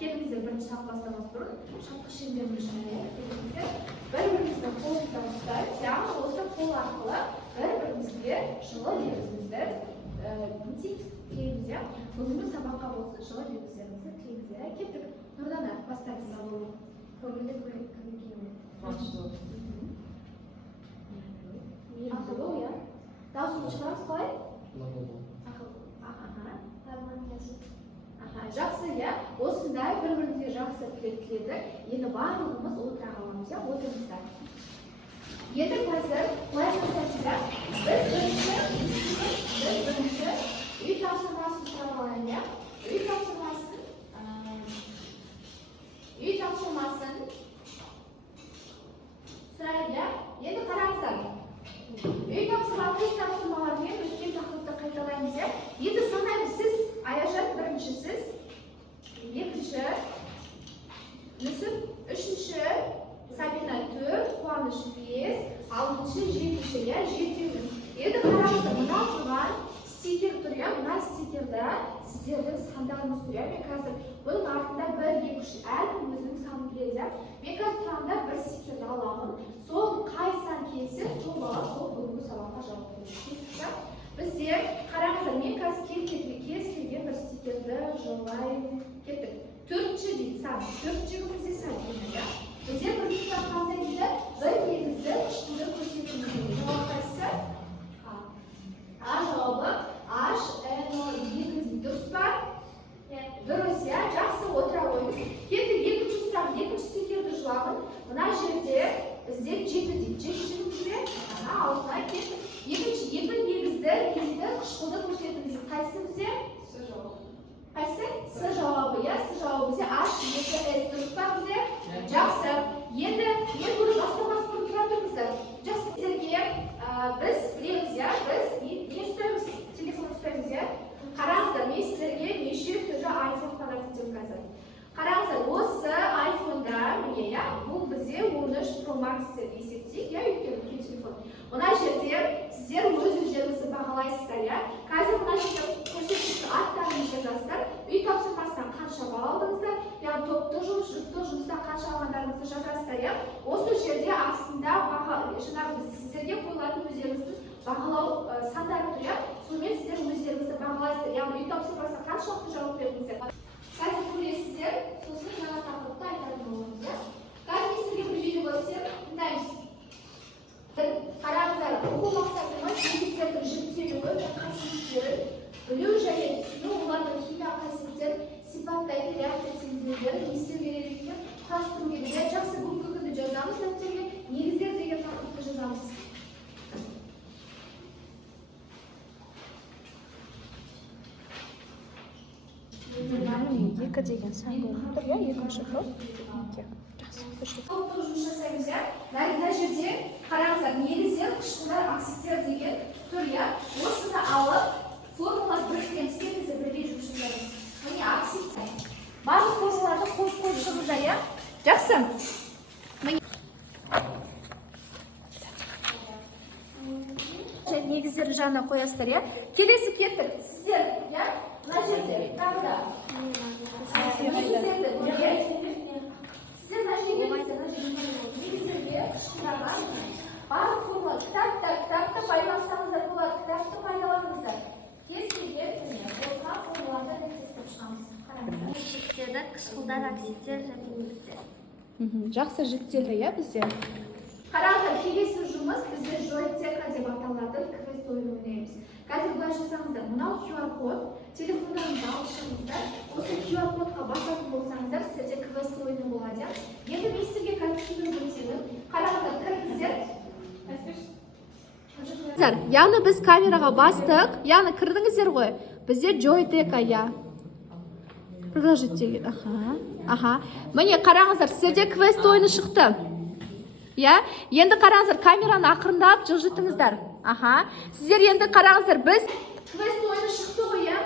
Kendinize birinci şaplasınız durun. Şapka şemlerini şöyle. Bir-birimizden kolundan tutayız. Yani olsa kol arkalı bir-birimizге жылы лебізімізді тілейміз. Бүгінгі сабаққа осы жылы лебіздерімізді тілейміз. Кеттік. Нұрдана бастаймыз. Көңілді ақылы, иә. Дауысын шығарамыз қалай? Жақсы, иә. Осындай бір-бірімізге жақсы тіледік. Енді барлығымыз отыра қаламыз, иә, отырыңыздар. Енді қазір былай жасайсыздар. Біз бірінші үй тапсырмасын сұрап алайын, иә. Үй тапсырмасын сұрайық, иә. Енді қараңыздар. Үй тапсырмалармен өткен тақырыпты қайталаймыз, иә. Енді санаймыз, сіз Аяжан бірінші сіз, екінші Нүсіп, үшінші Сабина 4, Қуаныш 5, 6-шы, 7-ші, иә, 7-іміз. Енді қараңыздар, мына тұрған стикер тұр, иә, мына стикерді сіздердің сандарыңыз тұр, иә. Мен қазір бұның артында 1, 2, 3 әркім өзінің санын біледі, иә. Мен қазір тұрғанда бір стикерді аламын. Сол қай сан келсе, сол бала сол бүгінгі сабаққа жауап береді. Біздер қараңыздар, мен қазір кез келген бір стикерді жолай кеттік. 4-ші дейді сан, 4-шігімізде сан дейді, иә. Біздер бір тұстан қандай дейді, бір негізді қышқылды көрсетіміз дейді. Жауап қайсысы? А жауабы H-N-O-2 дейді. Дұрыс па? Дұрыс, иә, жақсы отыра қойыңыз. Кеттік, екінші сұрақ, екінші стикерді жылағын. Мына жерде біздер 7 дейді. 7-шігімізде алтына кеттік. Екінші, екі негізді қышқылды көрсетіміз дейді. Қайсысы бізде? С жауабы. Қайсы? С жауабы, иә, С жауабы бізде H-2-S. Дұрыс па бізде? Жақсы. Енді мен бұны бастамас бұрын тұра тұрыңыздар. Жақсы, сіздерге біз білеміз, иә, біз не ұстаймыз? Телефон ұстаймыз, иә. Қараңыздар, мен сіздерге неше түрлі iPhone таратып қазір. Қараңыздар, осы iPhone-да, міне, иә, бұл бізде 13 Pro Max деп есептейік, иә, өйткені үлкен телефон. Мына жерде сіздер өз-өздеріңізді бағалайсыздар, иә. Қазір мына жерде көрсеткішті аттарыңыз жазасыздар. Үй тапсырмасынан қанша балл алдыңыздар, яғни топтық жұмыс, жұптық жұмыстан қанша алғандарыңызды жазасыздар, иә. Осы жерде астында жаңағы сіздерге қойылатын өздеріңіздің бағалау сандары тұр, иә. Сонымен сіздер өздеріңізді бағалайсыздар, яғни үй тапсырмасына қаншалықты жауап бердіңіздер. Қазір көресіздер, сосын жаңа тақырыпты айтатын боламыз, иә. Қазір сіздерге бір видео көрсетіп, тыңдаймыз. Қараңыздар, оқу мақсатымыз негіздердің жіктелуі мен қасиеттерін білу және түсіну, олардың химиялық қасиеттерін сипаттайтын реакция теңдеулерін ескерген ретінде құрастыру керек. Жақсы, бүгінгі күнді жазамыз, дәптерге негіздер деген тақырыпты жазамыз. Екі деген сан көрініп тұр, иә, екінші топ. Топтық жұмыс жасаймыз, иә. Мына жерде қараңыздар, негіздер, қышқылдар, оксидтер деген тұр, иә. Осыны алып, формулар біріктіреміз, kendinize бірге жұмыс жасаймыз. Міне оксидтер. Барлық формуларды қойып шығыңыздар, иә. Жақсы. Негіздерін жаңа қоясыздар, иә. Келесі кеттік. Сіздер, иә. Мына жерде тағы да негіздерді, иә. Сіздер мына жерге негіздерге қышқылдарға барлық формула кітапты байлансаңыздар болады, кітапты пайдаланыңыздар. Кез келген осыған формуларды тестеп шығамыз. Жіктеді, қышқылдар, оксидтер және негіздер. Жақсы жіктелді, иә, бізде? Қараңыздар, келесі жұмыс бізде жойтека деп аталатын квест ойын ойнаймыз. Қазір былай жасаңыздар, мынау QR-код, телефондарыңызды алып шығыңыздар. Осы QR-кодқа басатын болсаңыздар, сіздерде квест ойыны болады. Енді мен сіздерге түсіндіріп өтемін. Қараңыздар, кіріңіздер. Яғни біз камераға бастық, яғни кірдіңіздер ғой. Бізде жойтека, я. Продолжить деген. Аха. Міне қараңыздар, сіздерде квест ойыны шықты. Я, енді қараңыздар, камераны ақырындап жылжытыңыздар. Аха. Сіздер енді қараңыздар, біз квест ойыны шықты ғой, я?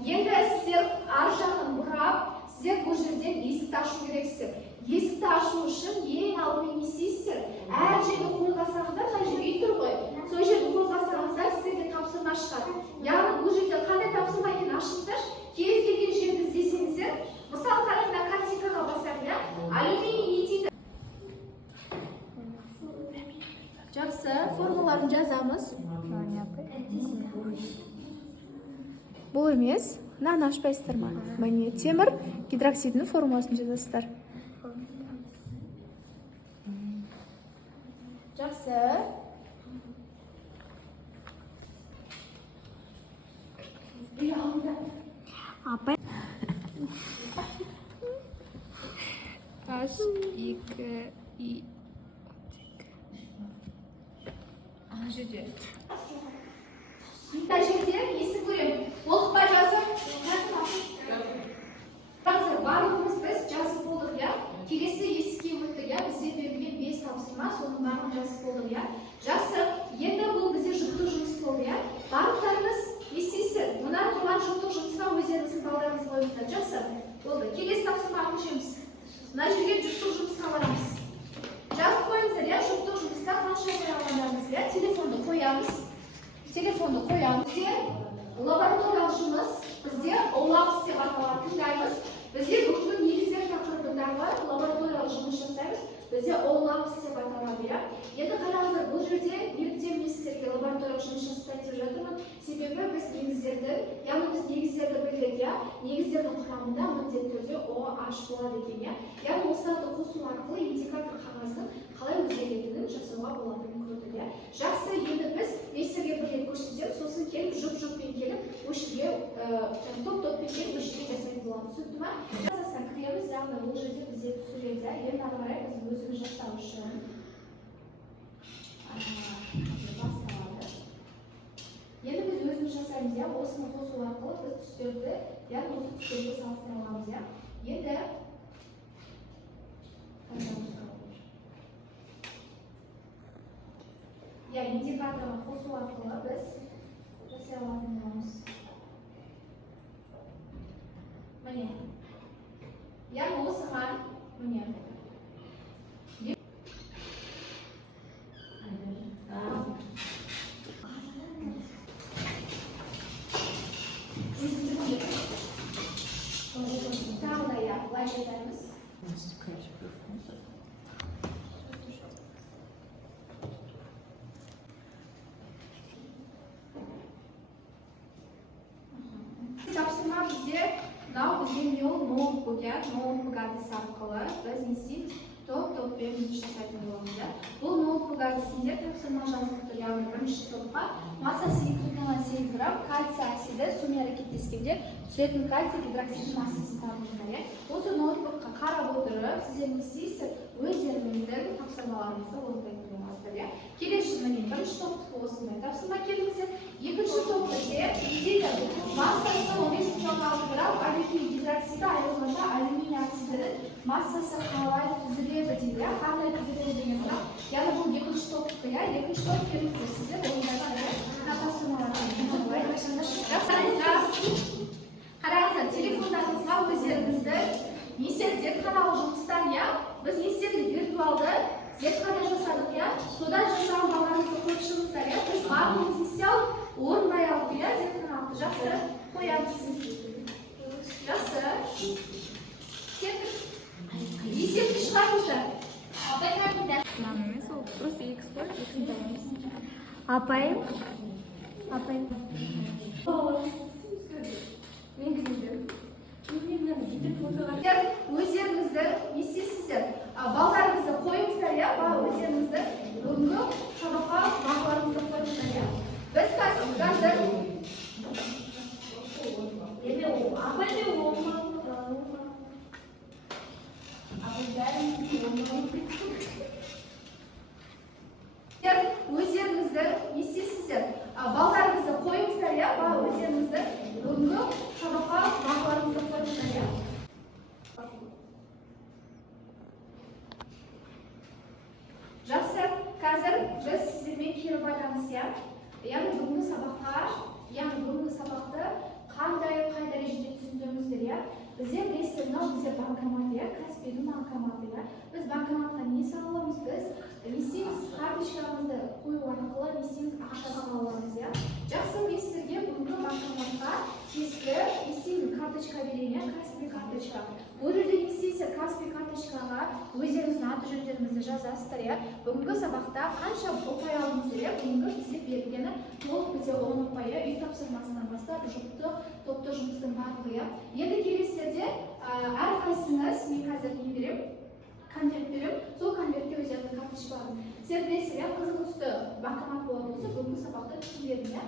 Енді сіздер ар жағын бұрап, сіздер бұл жерден есікті ашу керексіздер. Есікті ашу үшін ең алдымен не істейсіздер? Әр жерді қозғасаңыздар, қай жерде үй тұр ғой. Сол жерді қозғасаңыздар, сіздерге тапсырма шығады. Яғни бұл жерде қандай тапсырма екенін ашыңыздар, кез келген жерді іздесеңіздер, мысалы қараңыздар, формуласын жазамыз. Бұл емес, мынаны ашпайсыздар ма? Міне темір гидроксидінің формуласын жазасыздар. Жақсы. Апай. H2I. Ана жерде. Мына жерде есіп көремін. Оқытпай жазып, барлығымыз біз жазып болдық, иә? Келесі есікке өттік, иә? Бізде берілген 5 тапсырма, соның барлығын жазып болдық, иә? Жақсы, енді бұл бізде жұптық жұмыс болды, иә? Барлықтарыңыз естисіздер. Мына тұрған жұптық жұмысқа өздеріңіздің балдарыңыз қойыңыздар. Жақсы, болды. Келесі тапсырмаға көшеміз. Мына жерге жұптық жұмысқа барамыз. Жазып қойыңыздар, иә? Жұптық жұмысқа қанша қоя алғандарыңыз, иә? Телефонды қоямыз. Бізде лабораториялық жұмыс, бізде OLAPS деп аталатын тыңдаймыз. Бізде бүгінгі негіздер тақырыбындағы лабораториялық жұмыс жасаймыз. Бізде OLAPS деп аталады, иә. Енді қараңыздар, бұл жерде неліктен мен сіздерге лабораториялық жұмыс жасайды деп жатырмын. Себебі біз негіздерді білдік, иә. Негіздердің құрамында міндетті түрде OH болады екен, иә. Яғни осыларды қосу арқылы индикатор қағаздың қалай өзгеретінін жасауға болатынын көрдік, иә. Жақсы, енді біз естерге бір рет көрсетеміз, сосын келіп жұп-жұппен келіп өшірге топ-топпен келіп өшірге жасайтын болады. Түсінікті ма? Жасастан кіреміз, яғни ол жерде бізде түсіреді, енді ары қарай біз өзіміз жасау үшін басталады. Енді біз өзіміз жасаймыз, иә, осыны қосу арқылы біз түстерді, яғни осы түстерді салыстыра аламыз, иә. Енді индикаторға қосу арқылы біз жасай алатынымыз. Міне. Яғни осыған, міне. Тағы да, иә, былай жасаймыз. Тапсырма бізде не ол ноутбук, иә, ноутбук әдісі арқылы біз не істейміз? Топ-топпен жасайтын боламыз, иә. Бұл ноутбук әдісінде тапсырма жазылып тұр, яғни бірінші топқа массасы 2,8 грамм кальций оксиді сумен әрекеттескенде түсетін кальций гидроксидінің массасын табыңыздар, иә. Осы ноутбукқа қарап отырып, сіздер не істейсіздер? Өздеріңіздің тапсырмаларыңызды орындайтын боласыздар, иә. Келесі міне бірінші топты осындай тапсырма келіңіздер. Екінші топта дейді массасы 15,6 грамм алюминий гидроксиді айырылғанда алюминий оксидінің массасы қалай түзіледі дейді, қандай түзіледі деген сұрақ. Яғни бұл екінші топтық, иә, екінші топ келіңіздер сіздер орындайсыздар, қараңыздар, телефондарыңызға өздеріңізді несер зертханалық жұмыстан, иә, біз несерді виртуалды зертхана жасадық, иә, содан жасаған балаларыңызды қойып шығыңыздар, иә, біз барлығымыз есе алып орындай алып, иә, зертханалықты жақсы қоямыз. Жақсы. Есепті шығарыңыздар. Апай қайда? Мамамыз ол просто X бар, X-ін табамыз. Апай. Өздеріңізді не істейсіздер? Балдарыңызды қойыңыздар, иә, өздеріңізді бүгінгі сабаққа балаларыңызды қойыңыздар, иә. Біз қазір өздеріңізді не істейсіздер? Балдарыңызды қойыңыздар, иә, өздеріңізді бүгінгі сабаққа балаларыңызды қойыңыздар, иә. Жақсы, қазір біз сіздермен кері байланыс, иә. Яғни бүгінгі сабақты қай дәрежеде түсіндіңіздер, иә. Бізде білесіздер, мынау бізде банкомат, иә, Каспийдің банкоматы, иә. Біз банкоматқа не саламыз, біз не істейміз, карточкамызды қою арқылы не істейміз, ақша саламыз, иә. Жақсы, мен сіздерге бүгінгі банкоматқа тиесілі не істеймін, карточка берейін, иә, Каспий карточка. Бұл жерде не істейсіздер, Каспий карточкаға өздеріңіздің аты жөндеріңізді жазасыздар, иә. Бүгінгі сабақта қанша ұпай алдыңыздар, иә. Бүгінгі бізге берілгені толық бізде 10 ұпай, иә. Үй тапсырмасынан бастап жұпты, топты жұмыстың барлығы, иә. Енді келесіде әрқайсыңыз, мен қазір не беремін, конверт беремін, сол конвертке өздеріңіздің карточкаларыңыз. Сіздер білесіздер, иә, қызыл түсті банкомат болатын болса, бүгінгі сабақта түсіндірдім, иә.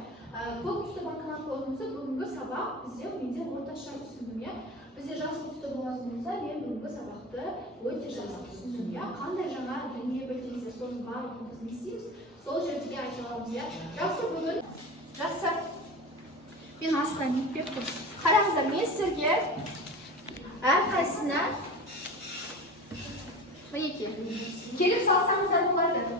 Көк түсті банкомат болатын болса, бүгінгі сабақ бізде менде орташа түсіндім, иә. Бізде жасыл түсті болатын болса, мен бүгінгі сабақты өте жақсы түсіндім, иә. Қандай жаңа дүние білдіңіздер, соның барлығын біз не істейміз, сол жерде айта аламыз, иә. Жақсы, бүгін жақсы. Мен астынан етпеп тұрмын. Қараңыздар, мен сіздерге әрқайсысына мінекей келіп салсаңыздар болады.